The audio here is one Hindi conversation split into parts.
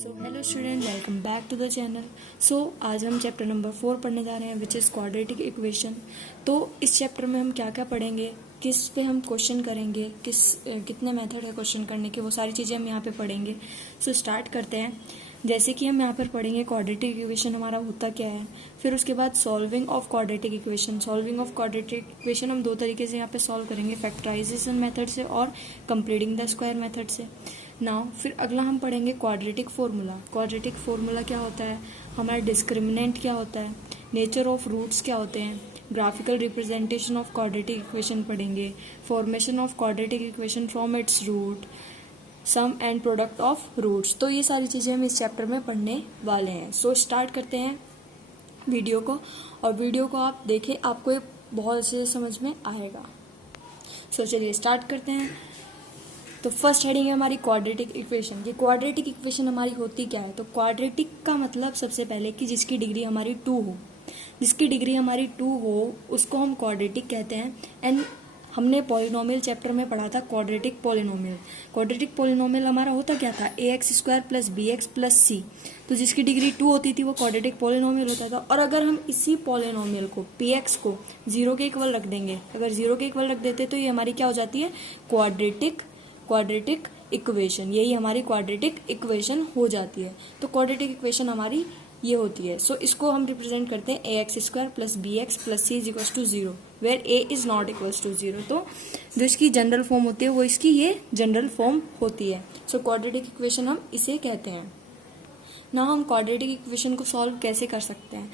So hello student, welcome back to the channel. आज हम चैप्टर नंबर 4 पढ़ने जा रहे हैं, विच इज़ क्वाड्रेटिक इक्वेशन। तो इस चैप्टर में हम क्या क्या पढ़ेंगे, किस पे हम क्वेश्चन करेंगे, कितने मेथड है क्वेश्चन करने के, वो सारी चीज़ें हम यहाँ पे पढ़ेंगे। स्टार्ट करते हैं। जैसे कि हम यहाँ पर पढ़ेंगे क्वाड्रेटिक इक्वेशन हमारा होता क्या है, फिर उसके बाद solving of quadratic equation. Solving of quadratic equation हम दो तरीके से यहाँ पे सॉल्व करेंगे, फैक्टराइजेशन मेथड से और कंप्लीटिंग द स्क्वायर मेथड से। नाउ फिर अगला हम पढ़ेंगे क्वाड्रेटिक फॉर्मूला। क्वाड्रेटिक फॉर्मूला क्या होता है, हमारा डिस्क्रिमिनेंट क्या होता है, नेचर ऑफ रूट्स क्या होते हैं, graphical representation of quadratic equation पढ़ेंगे, formation of quadratic equation from its root, sum and product of roots. तो ये सारी चीज़ें हम इस चैप्टर में पढ़ने वाले हैं। स्टार्ट करते हैं वीडियो को, और वीडियो को आप देखें, आपको ये बहुत अच्छे से समझ में आएगा। चलिए स्टार्ट करते हैं। तो फर्स्ट हेडिंग है हमारी क्वाड्रेटिक इक्वेशन। ये क्वाड्रेटिक इक्वेशन हमारी होती क्या है, तो क्वाड्रेटिक का मतलब सबसे पहले कि जिसकी डिग्री हमारी 2 हो, जिसकी डिग्री हमारी 2 हो उसको हम क्वाड्रेटिक कहते हैं। एंड हमने पॉलिनोमियल चैप्टर में पढ़ा था क्वाड्रेटिक पॉलिनोमियल। क्वाड्रेटिक पॉलिनोमियल हमारा होता क्या था, ax² + bx + c। तो जिसकी डिग्री 2 होती थी वो क्वाड्रेटिक पॉलिनोमियल होता था। और अगर हम इसी पॉलिनोमियल को px को 0 के इक्वल रख देंगे, अगर 0 के इक्वल रख देते तो ये हमारी क्या हो जाती है, क्वाड्रेटिक इक्वेशन। यही हमारी क्वाड्रेटिक इक्वेशन हो जाती है। तो क्वाड्रेटिक इक्वेशन हमारी ये होती है। इसको हम रिप्रेजेंट करते हैं ax² + bx + c = 0, where a is not equals to 0। तो जो इसकी जनरल फॉर्म होती है वो इसकी ये जनरल फॉर्म होती है। क्वाड्रेटिक इक्वेशन हम इसे कहते हैं ना। हम क्वाड्रेटिक इक्वेशन को सॉल्व कैसे कर सकते हैं,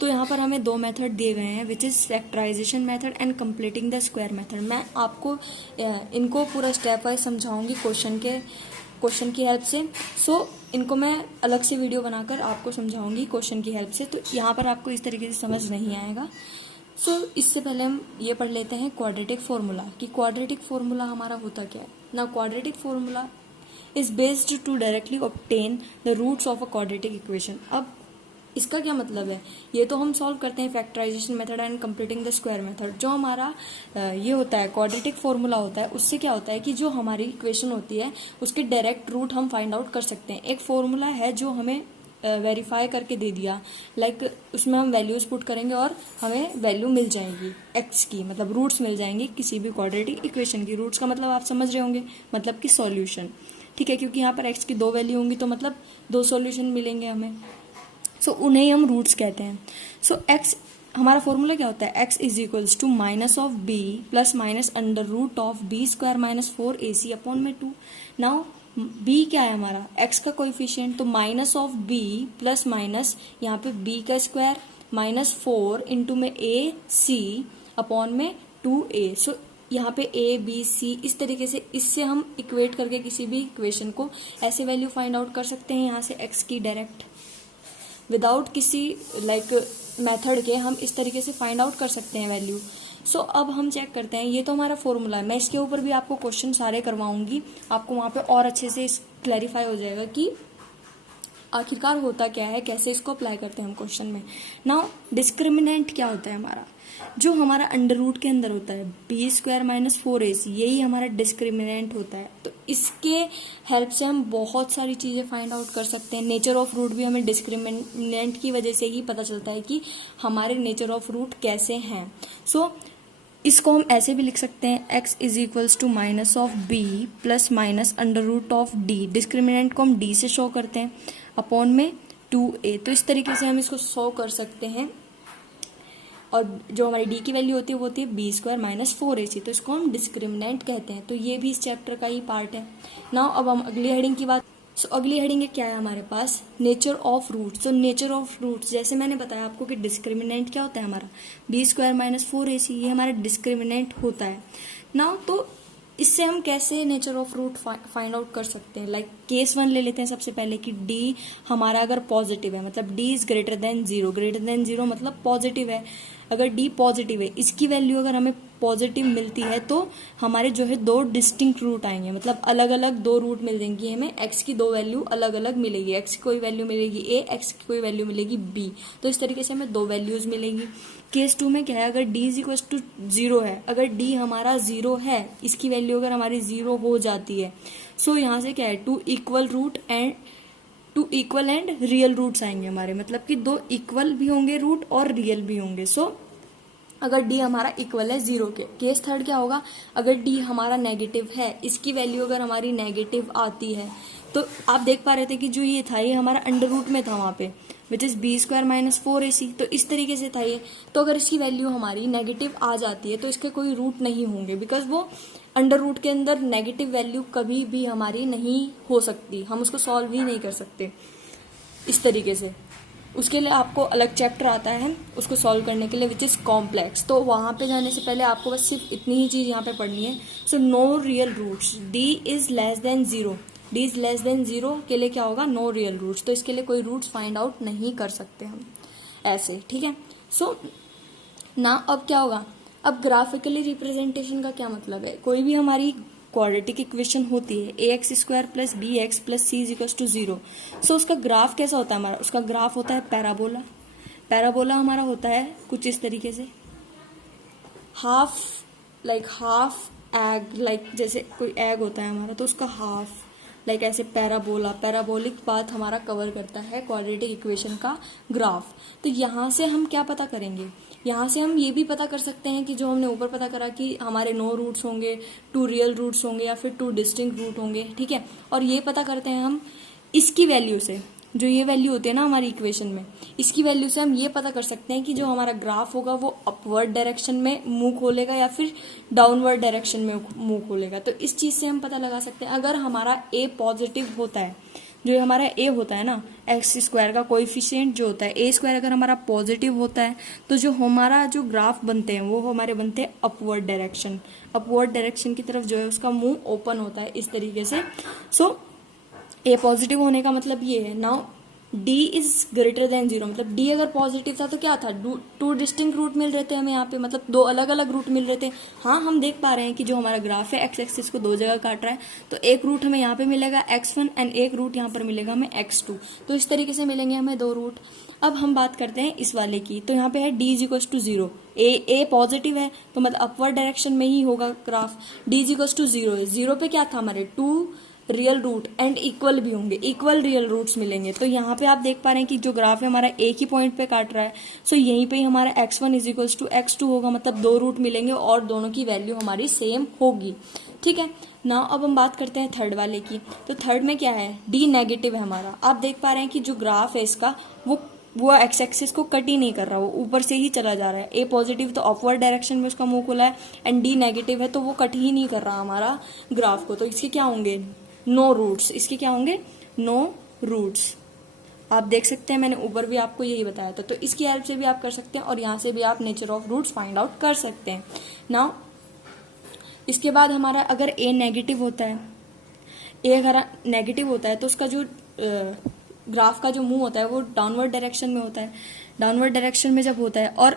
तो यहाँ पर हमें 2 मेथड दिए गए हैं, which is factorization method and completing the square method. मैं आपको इनको पूरा स्टेप वाइज समझाऊंगी क्वेश्चन की हेल्प से। इनको मैं अलग से वीडियो बनाकर आपको समझाऊंगी क्वेश्चन की हेल्प से। तो यहाँ पर आपको इस तरीके से समझ नहीं आएगा। इससे पहले हम ये पढ़ लेते हैं क्वाड्रेटिक फॉर्मूला, कि क्वाड्रेटिक फॉर्मूला हमारा होता क्या है ना। Quadratic formula is based to directly obtain the roots of a quadratic equation. अब इसका क्या मतलब है, ये तो हम सॉल्व करते हैं factorization method and completing the square method. जो हमारा ये होता है क्वाड्रेटिक फॉर्मूला होता है, उससे क्या होता है कि जो हमारी इक्वेशन होती है उसके डायरेक्ट रूट हम फाइंड आउट कर सकते हैं। एक फॉर्मूला है जो हमें वेरीफाई करके दे दिया, लाइक उसमें हम वैल्यूज पुट करेंगे और हमें वैल्यू मिल जाएगी एक्स की, मतलब रूट्स मिल जाएंगे किसी भी क्वाड्रेटिक इक्वेशन की। रूट्स का मतलब आप समझ रहे होंगे, मतलब कि सॉल्यूशन, ठीक है, क्योंकि यहाँ पर एक्स की 2 वैल्यू होंगी तो मतलब 2 सॉल्यूशन मिलेंगे हमें। उन्हें हम रूट्स कहते हैं। एक्स हमारा फॉर्मूला क्या होता है, x is equals to -b + (-b² - 4ac upon 2। Now b क्या है हमारा, x का कोएफिशिएंट, तो -b + यहाँ पे b का स्क्वायर -4 × ac अपॉन 2a। यहाँ पे a b c इस तरीके से, इससे हम इक्वेट करके किसी भी इक्वेशन को ऐसे वैल्यू फाइंड आउट कर सकते हैं यहाँ से x की डायरेक्ट, विदाउट किसी मेथड के हम इस तरीके से फाइंड आउट कर सकते हैं वैल्यू। अब हम चेक करते हैं, ये तो हमारा फॉर्मूला है। मैं इसके ऊपर भी आपको क्वेश्चन सारे करवाऊंगी, आपको वहां पे और अच्छे से क्लैरिफाई हो जाएगा कि आखिरकार होता क्या है, कैसे इसको अप्लाई करते हैं हम क्वेश्चन में। नाउ डिस्क्रिमिनेंट क्या होता है हमारा, जो हमारा अंडर रूट के अंदर होता है b² - 4ac, यही हमारा डिस्क्रिमिनेंट होता है। तो इसके हेल्प से हम बहुत सारी चीजें फाइंड आउट कर सकते हैं। नेचर ऑफ रूट भी हमें डिस्क्रिमिनेंट की वजह से ही पता चलता है कि हमारे नेचर ऑफ रूट कैसे हैं। इसको हम ऐसे भी लिख सकते हैं, x is equals to -b + (d). Discriminant को हम d से शो करते हैं अपॉन में 2a। तो इस तरीके से हम इसको शो कर सकते हैं। और जो हमारी d की वैल्यू होती है वो होती है b² - 4ac, तो इसको हम डिस्क्रिमिनेंट कहते हैं। तो ये भी इस चैप्टर का ही पार्ट है। नाउ अब हम अगली हेडिंग की बात। अगली हेडिंग है क्या है हमारे पास, nature of roots. Nature of roots, जैसे मैंने बताया आपको कि डिस्क्रिमिनेंट क्या होता है हमारा, b² - 4ac, ये हमारा डिस्क्रिमिनेंट होता है। नाउ तो इससे हम कैसे nature of root find out कर सकते हैं, लाइक केस 1 ले लेते हैं सबसे पहले, कि d हमारा अगर पॉजिटिव है, मतलब d इज ग्रेटर देन 0 मतलब पॉजिटिव है। अगर d पॉजिटिव है, इसकी वैल्यू अगर हमें पॉजिटिव मिलती है तो हमारे जो है 2 डिस्टिंक्ट रूट आएंगे, मतलब अलग अलग 2 रूट मिल जाएंगी हमें। x की 2 वैल्यू अलग अलग मिलेगी, x की कोई वैल्यू मिलेगी a, x की कोई वैल्यू मिलेगी b। तो इस तरीके से हमें 2 वैल्यूज मिलेंगी। केस 2 में क्या है, अगर d इज इक्वल टू 0 है, अगर d हमारा 0 है, इसकी वैल्यू अगर हमारी 0 हो जाती है, यहाँ से क्या है, 2 equal root and two equal and real roots आएंगे हमारे, मतलब कि दो इक्वल भी होंगे रूट और रियल भी होंगे। सो अगर डी हमारा इक्वल है 0 के, केस थर्ड क्या होगा, अगर डी हमारा नेगेटिव है, इसकी वैल्यू अगर हमारी नेगेटिव आती है, तो आप देख पा रहे थे कि जो ये था ये हमारा अंडर रूट में था वहां पे, which is B square minus 4ac, तो इस तरीके से था ये। तो अगर इसकी वैल्यू हमारी नेगेटिव आ जाती है तो इसके कोई रूट नहीं होंगे, बिकॉज वो अंडर रूट के अंदर नेगेटिव वैल्यू कभी भी हमारी नहीं हो सकती, हम उसको सॉल्व ही नहीं कर सकते इस तरीके से। उसके लिए आपको अलग चैप्टर आता है उसको सॉल्व करने के लिए, विच इज कॉम्प्लेक्स। तो वहां पे जाने से पहले आपको बस सिर्फ इतनी ही चीज यहाँ पे पढ़नी है। So no real roots, D is less than 0, D is less than 0 के लिए क्या होगा, नो रियल रूट्स, तो इसके लिए कोई रूट्स फाइंड आउट नहीं कर सकते हम ऐसे, ठीक है। सो ना अब क्या होगा, अब ग्राफिकली रिप्रेजेंटेशन का क्या मतलब है, कोई भी हमारी क्वाड्रेटिक इक्वेशन होती है ax square plus B X plus C is equal to 0, so उसका ग्राफ कैसा होता है हमारा, उसका ग्राफ होता है पैराबोला। पैराबोला हमारा होता है कुछ इस तरीके से, हाफ एग, लाइक जैसे कोई एग होता है हमारा तो उसका हाफ, लाइक ऐसे पैराबोला, पैराबोलिक पाथ हमारा कवर करता है क्वाड्रेटिक इक्वेशन का ग्राफ। तो यहाँ से हम क्या पता करेंगे, यहाँ से हम ये भी पता कर सकते हैं कि जो हमने ऊपर पता करा कि हमारे नो रूट्स होंगे, 2 रियल रूट्स होंगे या फिर 2 डिस्टिंक्ट रूट होंगे, ठीक है। और ये पता करते हैं हम इसकी वैल्यू से, जो ये वैल्यू होती है ना हमारी इक्वेशन में, इसकी वैल्यू से हम ये पता कर सकते हैं कि जो हमारा ग्राफ होगा वो अपवर्ड डायरेक्शन में मुंह खोलेगा या फिर डाउनवर्ड डायरेक्शन में मुंह खोलेगा। तो इस चीज से हम पता लगा सकते हैं, अगर हमारा ए पॉजिटिव होता है, जो हमारा ए होता है ना एक्स स्क्वायर का कोएफिशिएंट जो होता है ए स्क्वायर, अगर हमारा पॉजिटिव होता है तो जो हमारा जो ग्राफ बनते हैं वो हमारे बनते हैं अपवर्ड डायरेक्शन, अपवर्ड डायरेक्शन की तरफ जो है उसका मुंह ओपन होता है इस तरीके से। सो ए पॉजिटिव होने का मतलब ये है। Now D is greater than 0, मतलब डी अगर पॉजिटिव था तो क्या था, 2 डिस्टिंक्ट रूट मिल रहे थे हमें यहाँ पे, मतलब 2 अलग अलग रूट मिल रहे थे। हाँ हम देख पा रहे हैं कि जो हमारा ग्राफ है एक्स एक्सिस को 2 जगह काट रहा है, तो एक रूट हमें यहाँ पे मिलेगा x1 एंड एक रूट यहाँ पर मिलेगा हमें x2, तो इस तरीके से मिलेंगे हमें 2 रूट। अब हम बात करते हैं इस वाले की, तो यहाँ पे है d is equal to 0, A positive है तो मतलब अपवर्ड डायरेक्शन में ही होगा graph, d is equal to 0 है, 0 पे क्या था हमारे 2 रियल रूट एंड इक्वल भी होंगे, इक्वल रियल रूट्स मिलेंगे। तो यहाँ पे आप देख पा रहे हैं कि जो ग्राफ है हमारा एक ही पॉइंट पे काट रहा है, सो यहीं पे ही हमारा x1 is equals to x2 होगा, मतलब 2 रूट मिलेंगे और दोनों की वैल्यू हमारी सेम होगी, ठीक है ना। अब हम बात करते हैं थर्ड वाले की, तो थर्ड में क्या है, डी नेगेटिव है हमारा। आप देख पा रहे हैं कि जो ग्राफ है इसका वो एक्स एक्सिस को कट ही नहीं कर रहा, वो ऊपर से ही चला जा रहा है। ए पॉजिटिव तो अपवर्ड डायरेक्शन में उसका मुंह खुला है एंड डी नेगेटिव है तो वो कट ही नहीं कर रहा हमारा ग्राफ को, तो इसके क्या होंगे, नो रूट्स, इसके क्या होंगे, नो रूट्स। आप देख सकते हैं मैंने ऊपर भी आपको यही बताया था, तो इसकी हेल्प से भी आप कर सकते हैं और यहाँ से भी आप nature of roots find out कर सकते हैं। नाउ इसके बाद हमारा अगर ए नेगेटिव होता है, ए अगर नेगेटिव होता है तो उसका जो ग्राफ का जो मुंह होता है वो डाउनवर्ड डायरेक्शन में होता है, डाउनवर्ड डायरेक्शन में जब होता है और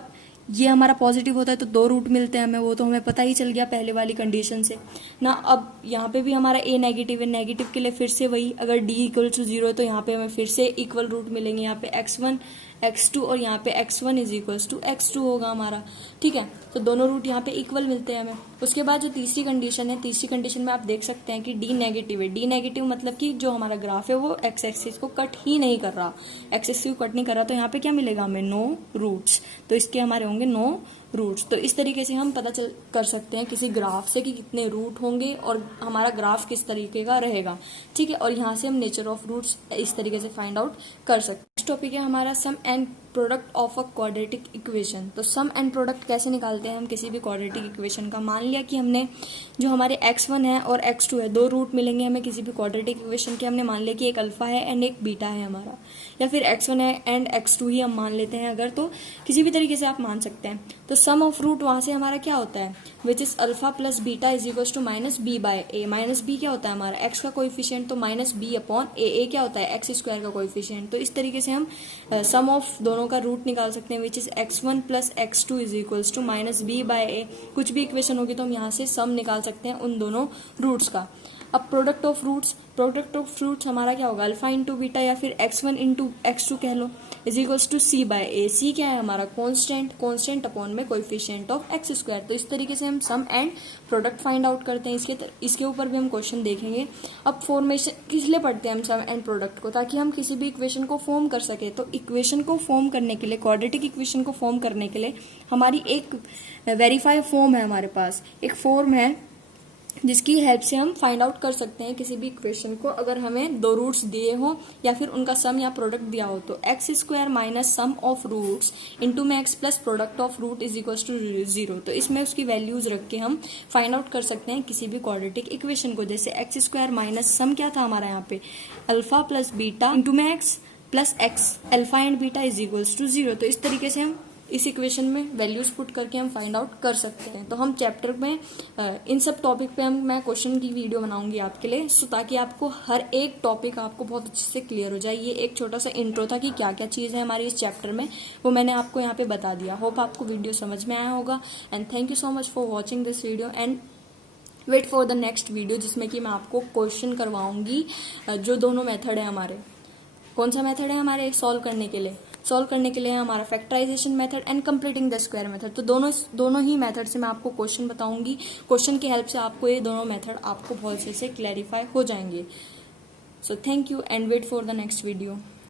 ये हमारा पॉजिटिव होता है तो 2 रूट मिलते हैं हमें, वो तो हमें पता ही चल गया पहले वाली कंडीशन से ना। अब यहाँ पे भी हमारा ए नेगेटिव है, नेगेटिव के लिए फिर से वही, अगर डी इक्वल टू 0 तो यहाँ पे हमें फिर से इक्वल रूट मिलेंगे, यहाँ पे x1 x2 और यहाँ पे x1 is equals to x2 होगा हमारा, ठीक है। तो दोनों रूट यहाँ पे इक्वल मिलते हैं हमें। उसके बाद जो तीसरी कंडीशन है, तीसरी कंडीशन में आप देख सकते हैं कि डी नेगेटिव है, डी नेगेटिव मतलब कि जो हमारा ग्राफ है वो एक्स एक्सिस को कट ही नहीं कर रहा, एक्स एक्सिस को कट नहीं कर रहा, तो यहाँ पे क्या मिलेगा हमें, नो रूट्स, तो इसके हमारे होंगे नो रूट्स। तो इस तरीके से हम पता कर सकते हैं किसी ग्राफ से कि कितने रूट होंगे और हमारा ग्राफ किस तरीके का रहेगा, ठीक है। और यहाँ से हम नेचर ऑफ रूट्स इस तरीके से फाइंड आउट कर सकते हैं। नेक्स्ट टॉपिक है हमारा sum and product of a quadratic equation. तो सम एंड प्रोडक्ट कैसे निकालते हैं हम किसी भी क्वाड्रेटिक इक्वेशन का। मान लिया कि हमने जो हमारे x1 है और x2 है, 2 रूट मिलेंगे हमें किसी भी क्वाड्रेटिक इक्वेशन के। हमने मान लिया कि एक अल्फा है एंड एक बीटा है हमारा, या फिर x1 है एंड x2 ही हम मान लेते हैं अगर, तो किसी भी तरीके से आप मान सकते हैं। तो सम ऑफ रूट वहां से हमारा क्या होता है, which is alpha plus beta is equal to minus B by A. Minus B क्या होता है हमारा एक्स का कोएफिशिएंट, तो माइनस बी अपॉन ए क्या होता है एक्स स्क्वायर का कोएफिशिएंट। तो इस तरीके से हम सम ऑफ दोनों का रूट निकाल सकते हैं, which is x1 plus x2 is equals to minus B by A. कुछ भी इक्वेशन होगी तो हम यहाँ से सम निकाल सकते हैं उन दोनों रूट्स का। अब प्रोडक्ट ऑफ रूट्स हमारा क्या होगा, अल्फा इंटू बीटा या फिर x1 इंटू x2 कह लो, is equals to c by a। c क्या है हमारा, कांस्टेंट अपॉन में कोएफिशिएंट ऑफ एक्स स्क्वायर। तो इस तरीके से हम sum and product find out करते हैं। इसके ऊपर भी हम क्वेश्चन देखेंगे। अब फॉर्मेशन किस लिए पढ़ते हैं हम सम एंड प्रोडक्ट को, ताकि हम किसी भी इक्वेशन को फॉर्म कर सके। तो इक्वेशन को फॉर्म करने के लिए, क्वाड्रेटिक इक्वेशन को फॉर्म करने के लिए हमारी एक वेरीफाई फॉर्म है, हमारे पास एक फॉर्म है जिसकी हेल्प से हम फाइंड आउट कर सकते हैं किसी भी इक्वेशन को, अगर हमें दो रूट्स दिए हो या फिर उनका सम या प्रोडक्ट दिया हो। तो X square minus sum of roots into में X plus product of root is equal to 0। तो इसमें उसकी वैल्यूज रख के हम फाइंड आउट कर सकते हैं किसी भी क्वाड्रेटिक इक्वेशन को। जैसे एक्स स्क्वायर माइनस सम क्या था हमारा यहाँ पे, अल्फा प्लस बीटा इंटू में X plus X, alpha and beta is equals to 0। तो इस तरीके से हम इस इक्वेशन में वैल्यूज पुट करके हम फाइंड आउट कर सकते हैं। तो हम चैप्टर में इन सब टॉपिक पे मैं क्वेश्चन की वीडियो बनाऊंगी आपके लिए, सो ताकि आपको हर एक टॉपिक आपको बहुत अच्छे से क्लियर हो जाए। ये एक छोटा सा इंट्रो था कि क्या क्या चीज़ है हमारी इस चैप्टर में, वो मैंने आपको यहाँ पे बता दिया। होप आपको वीडियो समझ में आया होगा and thank you so much for watching this video and wait for the next video, जिसमें कि मैं आपको क्वेश्चन करवाऊंगी जो दोनों मेथड है हमारे। कौन सा मेथड है हमारे सॉल्व करने के लिए है हमारा factorization method and completing the square method. तो दोनों ही मेथड से मैं आपको क्वेश्चन बताऊंगी। क्वेश्चन की हेल्प से आपको ये दोनों मेथड आपको बहुत अच्छे से क्लैरिफाई हो जाएंगे। So thank you and wait for the next video.